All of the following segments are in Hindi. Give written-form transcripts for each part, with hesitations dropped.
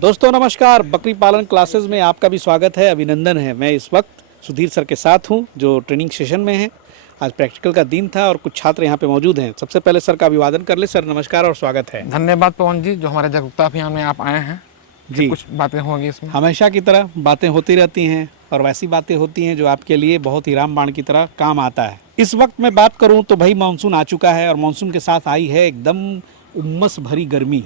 दोस्तों नमस्कार, बकरी पालन क्लासेस में आपका भी स्वागत है, अभिनंदन है। मैं इस वक्त सुधीर सर के साथ हूं जो ट्रेनिंग सेशन में हैं। आज प्रैक्टिकल का दिन था और कुछ छात्र यहां पे मौजूद हैं। सबसे पहले सर का अभिवादन कर ले। सर नमस्कार और स्वागत है। धन्यवाद पवन जी, जो हमारे जागरूकता अभियान में आप आए हैं जी। कुछ बातें होंगी इसमें। हमेशा की तरह बातें होती रहती हैं और वैसी बातें होती हैं जो आपके लिए बहुत ही रामबाण की तरह काम आता है। इस वक्त मैं बात करूँ तो भाई मानसून आ चुका है और मानसून के साथ आई है एकदम उमस भरी गर्मी,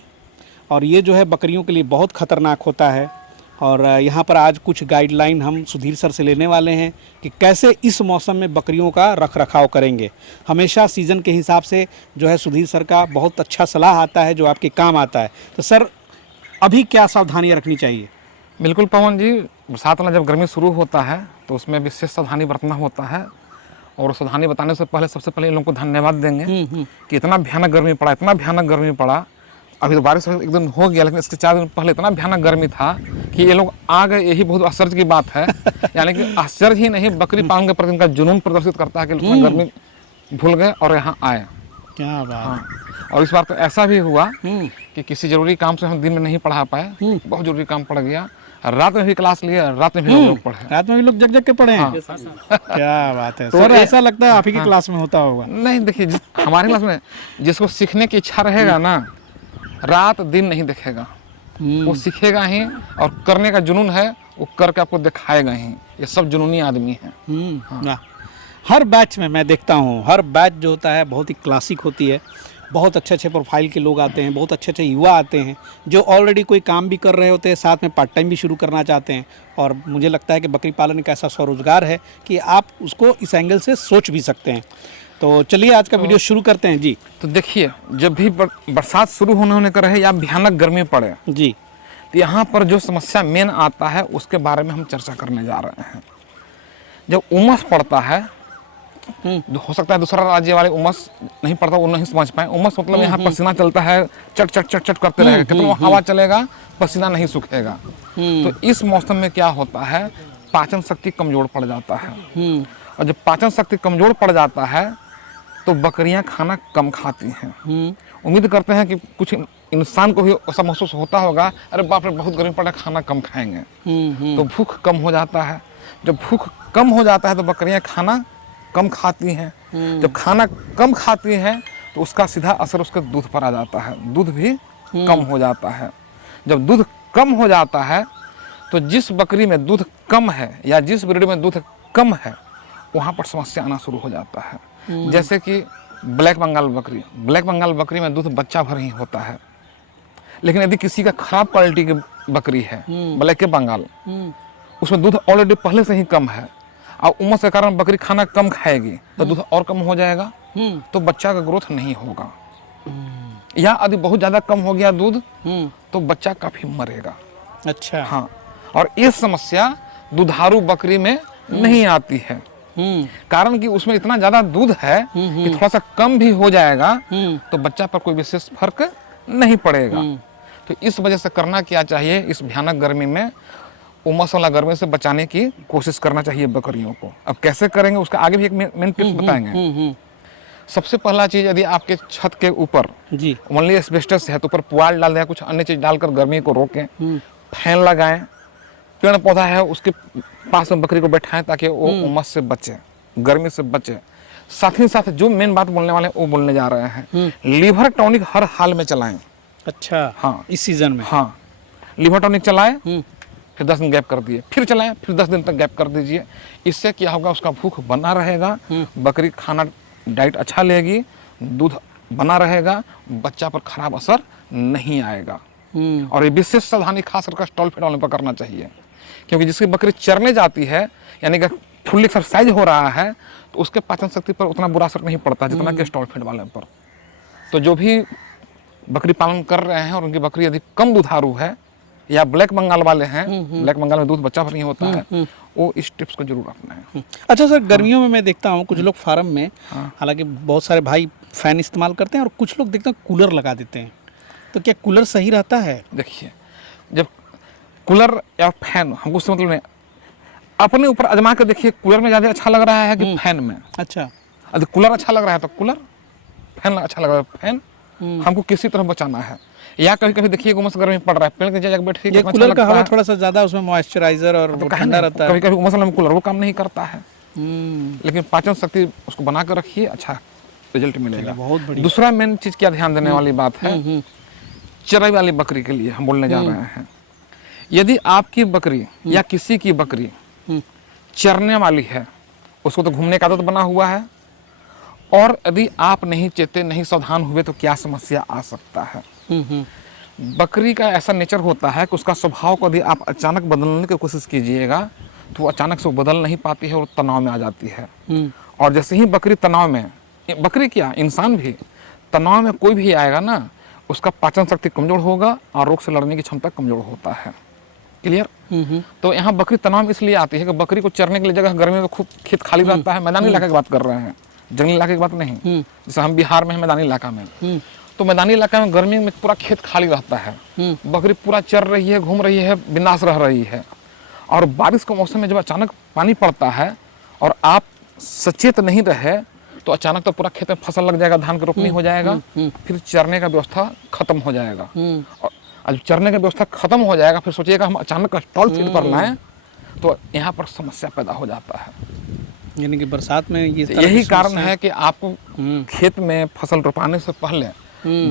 और ये जो है बकरियों के लिए बहुत ख़तरनाक होता है। और यहाँ पर आज कुछ गाइडलाइन हम सुधीर सर से लेने वाले हैं कि कैसे इस मौसम में बकरियों का रख रखाव करेंगे। हमेशा सीज़न के हिसाब से जो है सुधीर सर का बहुत अच्छा सलाह आता है जो आपके काम आता है। तो सर अभी क्या सावधानियाँ रखनी चाहिए? बिल्कुल पवन जी, बरसात में जब गर्मी शुरू होता है तो उसमें विशेष सावधानी बरतना होता है। और सावधानी बताने से पहले सबसे पहले इन लोगों को धन्यवाद देंगे कि इतना भयानक गर्मी पड़ा, इतना भयानक गर्मी पड़ा। अभी तो बारिश एक दिन हो गया, लेकिन इसके 4 दिन पहले इतना भयानक गर्मी था कि ये लोग आ गए। यही बहुत आश्चर्य की बात है। यानी कि आश्चर्य ही नहीं, बकरी पालन के प्रति इनका जुनून प्रदर्शित करता है कि लोग गर्मी भूल गए और यहाँ आए। क्या बात। हाँ, और इस बार तो ऐसा भी हुआ कि किसी जरूरी काम से हम दिन में नहीं पढ़ा पाए, बहुत जरूरी काम पड़ गया। रात में भी क्लास लिए, रात में भी लोग पढ़े। रात में भी लोग जग जग के पढ़े हैं। हाँ। क्या बात है तो सर, ऐसा लगता है आप ही की क्लास में होता होगा। नहीं देखिए, हमारे क्लास में जिसको सीखने की इच्छा रहेगा ना, रात दिन नहीं देखेगा, वो सीखेगा ही। और करने का जुनून है, वो करके आपको दिखाएगा ही। ये सब जुनूनी आदमी हैं। हाँ। हर बैच में मैं देखता हूँ, हर बैच जो होता है बहुत ही क्लासिक होती है। बहुत अच्छे अच्छे प्रोफाइल के लोग आते हैं, बहुत अच्छे अच्छे युवा आते हैं जो ऑलरेडी कोई काम भी कर रहे होते हैं, साथ में पार्ट टाइम भी शुरू करना चाहते हैं। और मुझे लगता है कि बकरी पालन एक ऐसा स्वरोजगार है कि आप उसको इस एंगल से सोच भी सकते हैं। तो चलिए आज का वीडियो शुरू करते हैं जी। तो देखिए, जब भी बरसात शुरू होने का रहे या भयानक गर्मी पड़े जी, तो यहाँ पर जो समस्या मेन आता है उसके बारे में हम चर्चा करने जा रहे हैं। जब उमस पड़ता है, हो सकता है दूसरा राज्य वाले उमस नहीं पड़ता, वो नहीं समझ पाए। उमस मतलब यहाँ पसीना चलता है, चट चट चट चट करते रहेगा, कितना हवा चलेगा, पसीना नहीं सूखेगा। तो इस मौसम में क्या होता है, पाचन शक्ति कमजोर पड़ जाता है। और जब पाचन शक्ति कमजोर पड़ जाता है तो बकरियां खाना कम खाती हैं। उम्मीद करते हैं कि कुछ इंसान को भी ऐसा महसूस होता होगा, अरे बाप रे बहुत गर्मी पड़ा, खाना कम खाएंगे। तो भूख कम हो जाता है। जब भूख कम हो जाता है तो बकरियां खाना कम खाती हैं। जब खाना कम खाती हैं तो उसका सीधा असर उसके दूध पर आ जाता है, दूध भी कम हो जाता है। जब दूध कम हो जाता है तो जिस बकरी में दूध कम है या जिस ब्रीड में दूध कम है वहाँ पर समस्या आना शुरू हो जाता है। जैसे कि ब्लैक बंगाल बकरी में दूध बच्चा भर ही होता है। लेकिन यदि किसी का खराब क्वालिटी की बकरी है, ब्लैक बंगाल, उसमें दूध ऑलरेडी पहले से ही कम है और उमस के कारण बकरी खाना कम खाएगी तो दूध और कम हो जाएगा, तो बच्चा का ग्रोथ नहीं होगा। या यदि बहुत ज़्यादा कम हो गया दूध तो बच्चा काफ़ी मरेगा। अच्छा। हाँ, और ये समस्या दुधारू बकरी में नहीं आती है। कारण कि उसमें इतना ज़्यादा दूध है कि थोड़ा सा कम भी हो जाएगा तो बच्चा पर कोई विशेष फर्क नहीं पड़ेगा। तो इस वजह से करना क्या चाहिए, इस भयानक गर्मी में उमस वाला गर्मी से बचाने की कोशिश करना चाहिए बकरियों को। अब कैसे करेंगे उसका आगे भी एक मेन टिप्स बताएंगे। सबसे पहला चीज, यदि आपके छत के ऊपर जी मान लीजिए एस्बेस्टस है तो ऊपर पुआल डाल दें, कुछ अन्य चीज डालकर गर्मी को रोकें। फैन लगाएं, पेड़ पौधा है उसके पास में बकरी को बैठाएं ताकि वो उमस से बचे, गर्मी से बचे। साथ ही साथ जो मेन बात बोलने वाले वो बोलने जा रहे हैं, लीवर टॉनिक हर हाल में चलाएं। अच्छा। हाँ, इस सीजन में। हाँ, लीवर टॉनिक चलाएं, फिर 10 दिन गैप कर दिए, फिर चलाएं, फिर 10 दिन तक गैप कर दीजिए। इससे क्या होगा, उसका भूख बना रहेगा, बकरी खाना डाइट अच्छा लेगी, दूध बना रहेगा, बच्चा पर खराब असर नहीं आएगा। और ये विशेष सावधानी खास करके स्टॉल फीड वाले पर करना चाहिए, क्योंकि जिसकी बकरी चरने जाती है यानी कि फुल एक्सरसाइज हो रहा है तो उसके पाचन शक्ति पर उतना बुरा असर नहीं पड़ता जितना कि स्टॉल फीड वाले पर। तो जो भी बकरी पालन कर रहे हैं और उनकी बकरी यदि कम दुधारू है या ब्लैक बंगाल वाले हैं, ब्लैक बंगाल में दूध बच्चा भर नहीं होता है, वो इस टिप्स को जरूर अपनाएं। अच्छा सर, गर्मियों में मैं देखता हूँ कुछ लोग फार्म में, हालांकि बहुत सारे भाई फैन इस्तेमाल करते हैं और कुछ लोग देखते हैं कूलर लगा देते हैं, तो क्या कूलर सही रहता है? देखिए, जब कूलर या फैन, हमको उससे मतलब नहीं, अपने ऊपर आजमा कर देखिए, कूलर में ज़्यादा अच्छा लग रहा है कि फैन में। अच्छा। यदि कूलर अच्छा लग रहा है तो कूलर, फैन अच्छा लग रहा है फैन। हमको किसी तरह बचाना है। या कभी कभी देखिए उमस गर्मी पड़ रहा है, पेड़ के नीचे जाकर बैठिए ये कितना कूलर अच्छा का लगता हवा है। थोड़ा सा ज्यादा उसमें मॉइस्चराइजर और वो ठंडा रहता है। कभी कभी उमस वाला कूलर वो काम नहीं करता है, हम्म, लेकिन पाचन शक्ति उसको बना कर रखिए, अच्छा रिजल्ट मिलेगा। बहुत बढ़िया। दूसरा मेन चीज क्या ध्यान देने वाली बात है, हम्म, चराई वाली बकरी के लिए हम बोलने जा रहे हैं। यदि आपकी बकरी या किसी की बकरी हम्म, चरने वाली है, उसको तो घूमने का आदत बना हुआ है, और यदि आप नहीं चेते, नहीं सावधान हुए तो क्या समस्या आ सकता है। बकरी का ऐसा नेचर होता है कि उसका स्वभाव को यदि आप अचानक बदलने की कोशिश कीजिएगा तो वो अचानक से वो बदल नहीं पाती है और तनाव में आ जाती है। और जैसे ही बकरी तनाव में, बकरी क्या इंसान भी तनाव में कोई भी आएगा ना, उसका पाचन शक्ति कमजोर होगा और रोग से लड़ने की क्षमता कमजोर होता है। क्लियर। तो यहाँ बकरी तनाव में इसलिए आती है कि बकरी को चरने के लिए जगह गर्मी में खूब खेत खाली रहता है, मैदानी इलाके की बात कर रहे हैं, जंगली इलाके की बात नहीं। जैसे हम बिहार में हैं मैदानी इलाका में, तो मैदानी इलाका में गर्मी में पूरा खेत खाली रहता है, बकरी पूरा चर रही है, घूम रही है, बिंदास रह रही है। और बारिश के मौसम में जब अचानक पानी पड़ता है और आप सचेत नहीं रहे तो अचानक तो पूरा खेत में फसल लग जाएगा, धान की रोपनी हो जाएगा, फिर चरने का व्यवस्था खत्म हो जाएगा। और चरने का व्यवस्था खत्म हो जाएगा, फिर सोचिएगा हम अचानक स्टॉल फीड पर लाएं तो यहाँ पर समस्या पैदा हो जाता है। यानी कि बरसात में ये यही कारण है कि आपको खेत में फसल रोपाने से पहले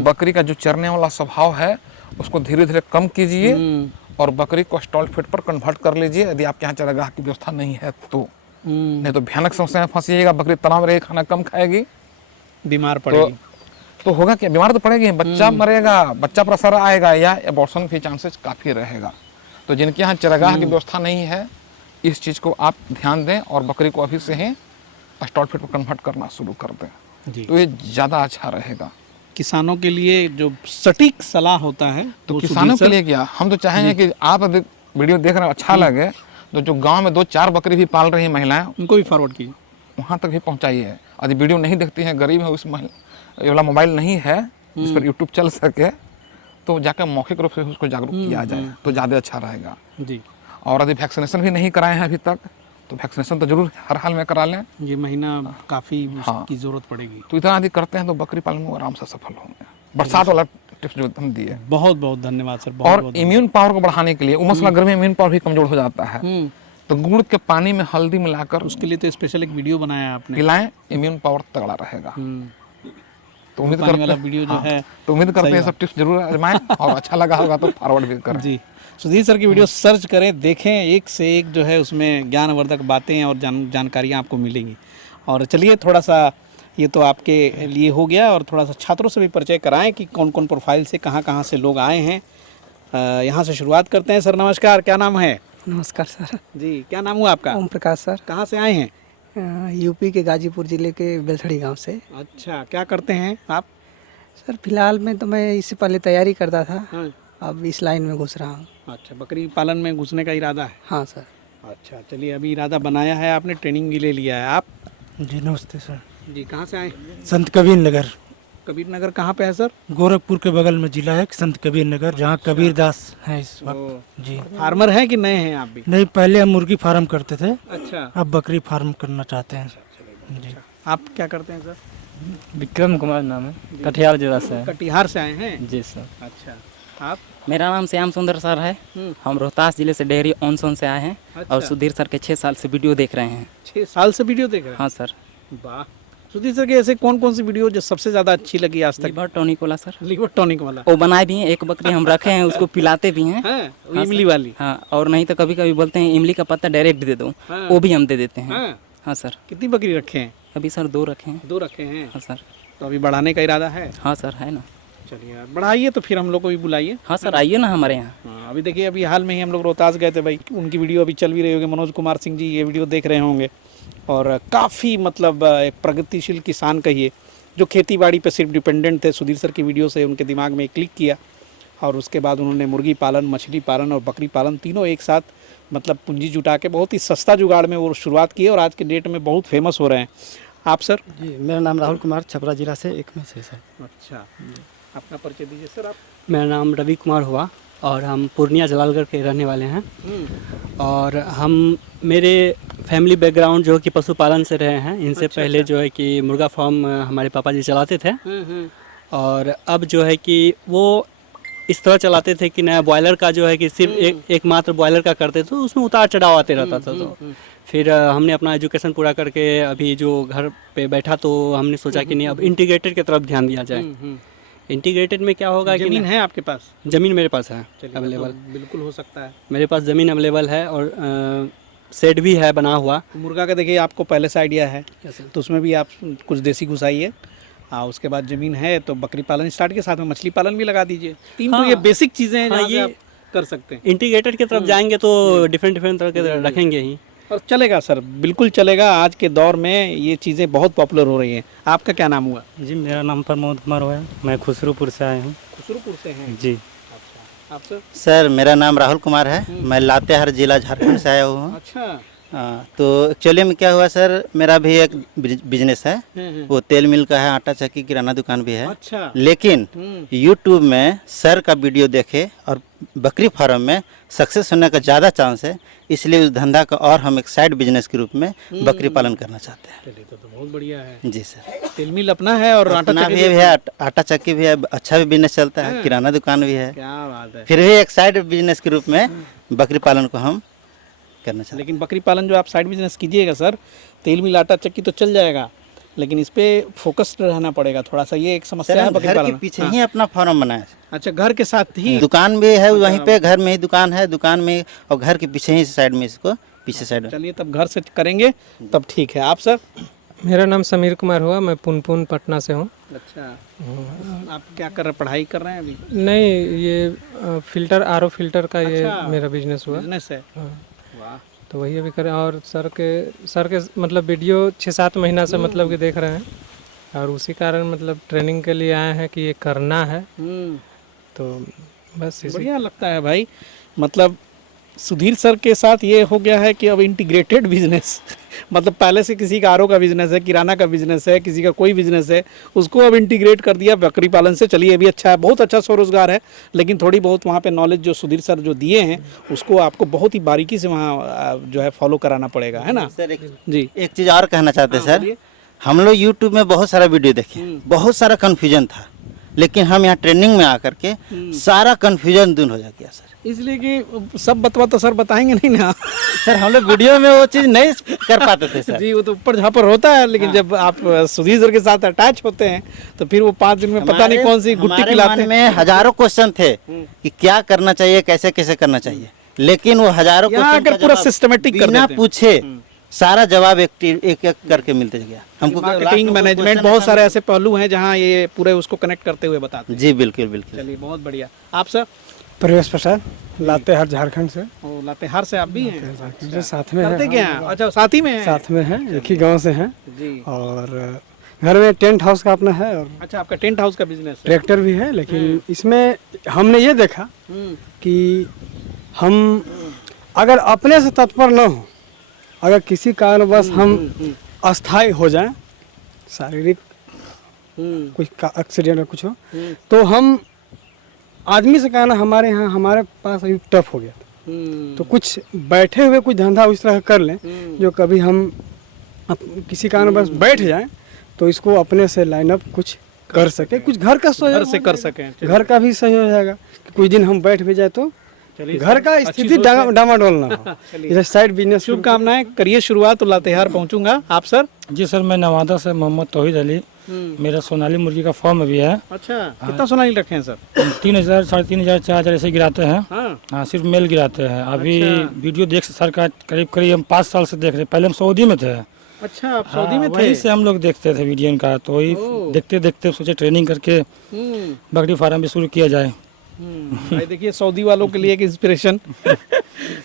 बकरी का जो चरने वाला स्वभाव है उसको धीरे धीरे कम कीजिए और बकरी को स्टॉल फीड पर कन्वर्ट कर लीजिए, यदि आपके यहाँ चरागाह की व्यवस्था नहीं है तो। नहीं तो भयानक समस्या में फंसिएगा, बकरी तनाव रहेगी, खाना कम खाएगी, बीमार पड़ेगी। तो होगा क्या, बीमार तो पड़ेगी, बच्चा मरेगा, बच्चा प्रसर आएगा या एबॉर्शन के चांसेस काफ़ी रहेगा। तो जिनके यहाँ चरागाह की व्यवस्था नहीं है, इस चीज़ को आप ध्यान दें और बकरी को अभी से ही स्टॉल फीड पर कन्वर्ट करना शुरू कर दें, तो ये ज़्यादा अच्छा रहेगा। किसानों के लिए जो सटीक सलाह होता है तो किसानों के लिए क्या, हम तो चाहेंगे कि आप वीडियो देख रहे हो अच्छा लगे तो जो गांव में 2-4 बकरी भी पाल रही हैं महिलाएं, उनको भी फॉरवर्ड कीजिए, वहाँ तक भी पहुँचाइए। यदि वीडियो नहीं देखती हैं, गरीब है, उस ये वाला मोबाइल नहीं है जिस पर यूट्यूब चल सके, तो जाकर मौखिक रूप से उसको जागरूक किया जाए तो ज़्यादा अच्छा रहेगा जी। और यदि वैक्सीनेशन भी नहीं कराए हैं अभी तक तो वैक्सीनेशन तो जरूर हर हाल में करा लें। ये महीना काफ़ी की ज़रूरत पड़ेगी। तो इतना यदि करते हैं तो बकरी पालन में आराम से सफल होंगे। बरसात वाला टिप्स जो हम दिए, बहुत बहुत धन्यवाद सर। बहुत और बहुत इम्यून पावर को बढ़ाने के लिए, उमस वाला गर्मी में इम्यून पावर भी कमजोर हो जाता है, तो गुड़ के पानी में हल्दी मिलाकर उसके लिए तो स्पेशल एक वीडियो बनाया है आपने, पिलाएं, इम्यून पावर तगड़ा रहेगा। तो उम्मीद करते वाला वीडियो जो है, तो उम्मीद करते हैं सब टिप्स जरूर आजमाएं और अच्छा लगा होगा तो फॉरवर्ड भी करें। जी। सुधीर सर की वीडियो सर्च करें, देखें, एक से एक जो है उसमें ज्ञानवर्धक बातें और जानकारियाँ आपको मिलेंगी। और चलिए थोड़ा सा ये तो आपके लिए हो गया, और थोड़ा सा छात्रों से भी परिचय कराएं कि कौन कौन प्रोफाइल से कहाँ से लोग आए हैं। यहाँ से शुरुआत करते हैं। सर नमस्कार, क्या नाम है? नमस्कार सर। जी, क्या नाम हुआ आपका? ओम प्रकाश सर। कहाँ से आए हैं? यूपी के गाजीपुर ज़िले के बेलथड़ी गांव से। अच्छा, क्या करते हैं आप? सर फिलहाल में तो मैं इससे पहले तैयारी करता था, हाँ। अब इस लाइन में घुस रहा हूँ। अच्छा, बकरी पालन में घुसने का इरादा है? हाँ सर। अच्छा, चलिए, अभी इरादा बनाया है आपने, ट्रेनिंग भी ले लिया है। आप जी नमस्ते सर। जी, कहाँ से आए? संत कबीर नगर। कबीर नगर कहाँ पे है सर? गोरखपुर के बगल में जिला है संत कबीर नगर, जहाँ कबीर दास है इस वक्त। जी। फार्मर हैं कि नए हैं आप भी? नहीं, पहले हम मुर्गी फार्म करते थे, अच्छा, अब बकरी फार्म करना चाहते हैं। जी। आप क्या करते हैं सर? विक्रम कुमार नाम है, कटिहार जिला से है। कटिहार से आए हैं? जी सर। अच्छा, आप? मेरा नाम श्याम सुंदर सर है। हम रोहतास जिले से डेहरी ऑनसोन से आए हैं। अच्छा। और सुधीर सर के 6 साल से वीडियो देख रहे हैं। 6 साल से वीडियो देख रहे हैं? हाँ सर। वाह। सुधीर सर के ऐसे कौन कौन सी वीडियो जो सबसे ज़्यादा अच्छी लगी आज तक? लिवर टॉनिक वाला सर। लिवर टॉनिक वाला? वो बनाए भी हैं, एक बकरी हम रखे हैं, उसको पिलाते भी हैं। वो इमली वाली? हाँ, और नहीं तो कभी कभी बोलते हैं इमली का पत्ता डायरेक्ट दे दो, वो भी हम दे देते हैं। हाँ सर। कितनी बकरी रखे हैं? अभी सर 2 रखे हैं। 2 रखे हैं? हाँ सर। तो अभी बढ़ाने का इरादा है? हाँ सर, है ना। चलिए, बढ़ाइए तो फिर हम लोग को भी बुलाइए। हाँ सर, आइए ना हमारे यहाँ। हाँ, अभी देखिए, अभी हाल में ही हम लोग रोहतास गए थे भाई, उनकी वीडियो अभी चल भी रही होगी। मनोज कुमार सिंह जी ये वीडियो देख रहे होंगे, और काफ़ी मतलब एक प्रगतिशील किसान कहिए, जो खेती बाड़ी पे सिर्फ डिपेंडेंट थे। सुधीर सर की वीडियो से उनके दिमाग में क्लिक किया, और उसके बाद उन्होंने मुर्गी पालन, मछली पालन और बकरी पालन तीनों एक साथ मतलब पूंजी जुटा के बहुत ही सस्ता जुगाड़ में वो शुरुआत की है, और आज के डेट में बहुत फेमस हो रहे हैं। आप सर? जी, मेरा नाम राहुल कुमार, छपरा जिला से एक में से सर। अच्छा, अपना परिचय दीजिए सर आप। मेरा नाम रवि कुमार हुआ और हम पूर्णिया जलालगढ़ के रहने वाले हैं। और हम मेरे फैमिली बैकग्राउंड जो कि पशुपालन से रहे हैं। इनसे पहले जो है कि मुर्गा फार्म हमारे पापा जी चलाते थे, और अब जो है कि वो इस तरह चलाते थे कि नया बॉयलर का जो है कि सिर्फ एकमात्र बॉयलर का करते थे, उसमें उतार चढ़ाव आते रहता था। तो फिर हमने अपना एजुकेशन पूरा करके अभी जो घर पे बैठा तो हमने सोचा कि नहीं अब इंटीग्रेटेड की तरफ ध्यान दिया जाए। इंटीग्रेटेड में क्या होगा कि जमीन है आपके पास? ज़मीन मेरे पास है चलिए, अवेलेबल। तो बिल्कुल हो सकता है। मेरे पास ज़मीन अवेलेबल है और शेड भी है बना हुआ। मुर्गा का देखिए आपको पहले से आइडिया है, तो उसमें भी आप कुछ देसी घुसाइए। हाँ, उसके बाद ज़मीन है तो बकरी पालन स्टार्ट के साथ में मछली पालन भी लगा दीजिए। तीन तो हाँ। ये बेसिक चीज़ें हैं हाँ, जहाँ से ये आप कर सकते हैं। इंटीग्रेटेड की तरफ जाएंगे तो डिफरेंट डिफरेंट तरह के रखेंगे ही। और चलेगा सर, बिल्कुल चलेगा। आज के दौर में ये चीज़ें बहुत पॉपुलर हो रही हैं। आपका क्या नाम हुआ? जी मेरा नाम प्रमोद कुमार हुआ है, मैं खुसरूपुर से आया हूँ। खुसरूपुर से हैं? जी अच्छा, आप सर? सर मेरा नाम राहुल कुमार है, मैं लातेहार जिला झारखंड से आया हुआ हूँ। अच्छा। तो एक्चुअली में क्या हुआ सर, मेरा भी एक बिजनेस है, वो तेल मिल का है, आटा चक्की किराना दुकान भी है। अच्छा। लेकिन यूट्यूब में सर का वीडियो देखे और बकरी फार्म में सक्सेस होने का ज़्यादा चांस है, इसलिए उस धंधा का और हम एक साइड बिजनेस के रूप में बकरी पालन करना चाहते हैं। चलिए तो बहुत बढ़िया है। जी सर, तेल मिल अपना है और आटा अपना चक्की भी है, आटा चक्की भी है, अच्छा भी बिजनेस चलता है, किराना दुकान भी है। क्या बात है। फिर भी एक साइड बिजनेस के रूप में बकरी पालन को हम करना चाहते हैं। लेकिन बकरी पालन जो आप साइड बिजनेस कीजिएगा सर, तेल मिल आटा चक्की तो चल जाएगा, लेकिन इस पे फोकस रहना पड़ेगा थोड़ा सा। ये एक समस्या है सर बकरी घर के पालन। पीछे ही अपना फार्म बनाया है। अच्छा, घर के साथ ही? दुकान भी है वहीं पे, घर में ही दुकान है, दुकान में और घर के पीछे ही साइड में इसको पीछे साइड में। चलिए तब घर से करेंगे तब ठीक है। आप सर? मेरा नाम समीर कुमार हुआ, मैं पुनपुन पटना से हूँ। अच्छा, आप क्या कर रहे हैं, पढ़ाई कर रहे हैं अभी? नहीं, ये फिल्टर आरओ फिल्टर का ये अच्छा, मेरा बिजनेस हुआ। बिजनेस है? हाँ, वाह। तो वही अभी करें। और सर के मतलब वीडियो 6-7 महीना से मतलब कि देख रहे हैं, और उसी कारण मतलब ट्रेनिंग के लिए आए हैं कि ये करना है। तो बस इसी बढ़िया लगता है भाई। मतलब सुधीर सर के साथ ये हो गया है कि अब इंटीग्रेटेड बिजनेस मतलब पहले से किसी का आरओ का बिजनेस है, किराना का बिजनेस है, किसी का कोई बिजनेस है, उसको अब इंटीग्रेट कर दिया बकरी पालन से। चलिए, ये भी अच्छा है, बहुत अच्छा स्वरोजगार है। लेकिन थोड़ी बहुत वहाँ पे नॉलेज जो सुधीर सर जो दिए हैं उसको आपको बहुत ही बारीकी से वहाँ जो है फॉलो कराना पड़ेगा, है ना सर जी? एक चीज़ और कहना चाहते हैं सर, बोलिए। हम लोग यूट्यूब में बहुत सारा वीडियो देखे, बहुत सारा कन्फ्यूजन था, लेकिन हम यहाँ ट्रेनिंग में आकर के सारा कन्फ्यूजन दूर हो जा गया सर। इसलिए कि सब बतवा तो सर बताएंगे नहीं ना। सर हम लोग वीडियो में वो चीज़ नहीं कर पाते थे सर। जी, वो तो ऊपर झापर होता है, लेकिन जब आप सुधीर सर के साथ अटैच होते हैं तो फिर वो 5 दिन में पता नहीं कौन सी गुट्टी हमारे पिलाते मन हैं। में हजारों क्वेश्चन थे कि क्या करना चाहिए, कैसे कैसे करना चाहिए, लेकिन वो हजारों यहाँ क्वेश्चन आकर का पूरा जवाब systematic कर बिना देते हैं। पूछे सारा जवाब एक एक करके मिलते गया हमको। मार्केटिंग, मैनेजमेंट, बहुत सारे ऐसे पहलू हैं जहाँ ये पूरे उसको कनेक्ट करते हुए बताते हैं। जी बिल्कुल बिल्कुल। चलिए, बहुत बढ़िया। आप सर? प्रवेश प्रसाद, लातेहार झारखंड से। ओ, लातेहार से आप भी हैं? जो साथ में करते है, क्या हैं? अच्छा, साथ ही में हैं? साथ में है, एक ही गांव से हैं। जी। और घर में टेंट हाउस का अपना है और अच्छा, आपका टेंट हाउस का बिजनेस है? ट्रैक्टर भी है। लेकिन इसमें हमने ये देखा कि हम अगर अपने से तत्पर न हो, अगर किसी कारणवश हम अस्थायी हो जाएं, शारीरिक कुछ एक्सीडेंट या कुछ हो, तो हम आदमी से कहना हमारे यहाँ हमारे पास अभी टफ हो गया था। तो कुछ बैठे हुए कुछ धंधा उस तरह कर लें जो कभी हम किसी कारणवश बैठ जाएं तो इसको अपने से लाइनअप कुछ कर सके, कुछ घर का घर से कर सकें। घर का भी सही हो जाएगा कि कुछ दिन हम बैठ भी जाए तो चलिए, घर का अच्छी स्थिति सोच है। डामाडोल ना हो। जैसे साइड बिजनेस। शुभकामनाएं, करिए शुरुआत, तो लातेहार पहुंचूंगा। आप सर? जी सर, मैं नवादा से मोहम्मद तौहीद अली, मेरा सोनाली मुर्गी का फॉर्म भी है। अच्छा, कितना सोनाली रखे हैं सर? 3000, 3500, 4000 ऐसे गिराते हैं। हाँ, हाँ, सिर्फ मेल गिराते हैं। अभी वीडियो देख सर का करीब करीब हम 5 साल से देख रहे हैं। पहले हम सऊदी में थे। अच्छा, आप सऊदी में थे? वहीं से हम लोग देखते थे वीडियो इनका, तो वही देखते देखते सोचे ट्रेनिंग करके बकरी फार्म भी शुरू किया जाए। भाई देखिए, सऊदी वालों के लिए एक इंस्पिरेशन।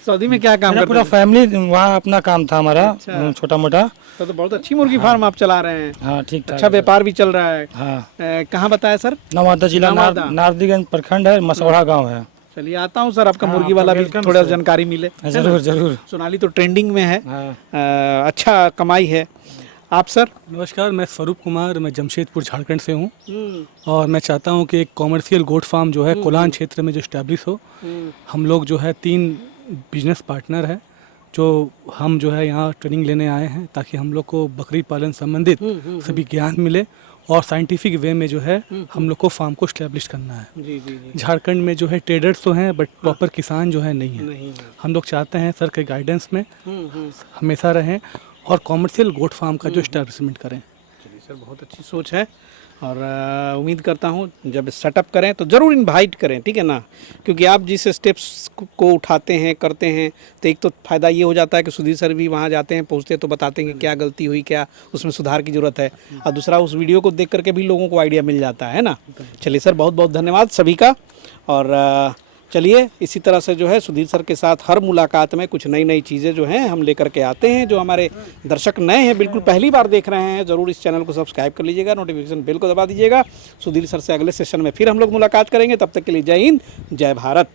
सऊदी में क्या काम मेरा करते पूरा हैं? फैमिली वहाँ अपना काम था हमारा, छोटा मोटा। तो बहुत अच्छी मुर्गी फार्म आप चला रहे हैं। हाँ, ठीक ठाक। अच्छा व्यापार भी चल रहा है। हाँ, कहाँ बताया सर? नवादा जिला, नवादा। नारदीगंज प्रखंड है, मसौड़ा गांव है। चलिए, आता हूँ सर, आपका हाँ, मुर्गी वाला भी वेलकम थोड़ा सर। जानकारी मिले। जरूर जरूर। सोनाली तो ट्रेंडिंग में है। हाँ। अच्छा कमाई है। आप सर? नमस्कार, मैं स्वरूप कुमार, मैं जमशेदपुर झारखंड से हूँ और मैं चाहता हूँ कि एक कॉमर्शियल गोट फार्म जो है कोलान क्षेत्र में जो इस्टेब्लिश हो। हम लोग जो है 3 बिजनेस पार्टनर हैं जो हम जो है यहाँ ट्रेनिंग लेने आए हैं ताकि हम लोग को बकरी पालन संबंधित सभी ज्ञान मिले और साइंटिफिक वे में जो है हम लोग को फार्म को स्टैब्लिश करना है। जी जी जी। झारखंड में जो है ट्रेडर्स तो हैं बट प्रॉपर किसान जो है नहीं है। हम लोग चाहते हैं सर के गाइडेंस में हमेशा रहें और कॉमर्शियल गोट फार्म का जो इस्टेब्लिशमेंट करें। चलिए सर, बहुत अच्छी सोच है और उम्मीद करता हूँ जब सेटअप करें तो ज़रूर इनवाइट करें, ठीक है ना, क्योंकि आप जिस स्टेप्स को उठाते हैं करते हैं तो एक तो फ़ायदा ये हो जाता है कि सुधीर सर भी वहाँ जाते हैं, पहुँचते तो बताते हैं कि क्या गलती हुई, क्या उसमें सुधार की ज़रूरत है, और दूसरा उस वीडियो को देख करके भी लोगों को आइडिया मिल जाता है ना। चलिए सर, बहुत बहुत धन्यवाद सभी का। और चलिए इसी तरह से जो है सुधीर सर के साथ हर मुलाकात में कुछ नई नई चीज़ें जो हैं हम लेकर के आते हैं। जो हमारे दर्शक नए हैं, बिल्कुल पहली बार देख रहे हैं, ज़रूर इस चैनल को सब्सक्राइब कर लीजिएगा, नोटिफिकेशन बेल को दबा दीजिएगा। सुधीर सर से अगले सेशन में फिर हम लोग मुलाकात करेंगे, तब तक के लिए जय हिंद, जय भारत।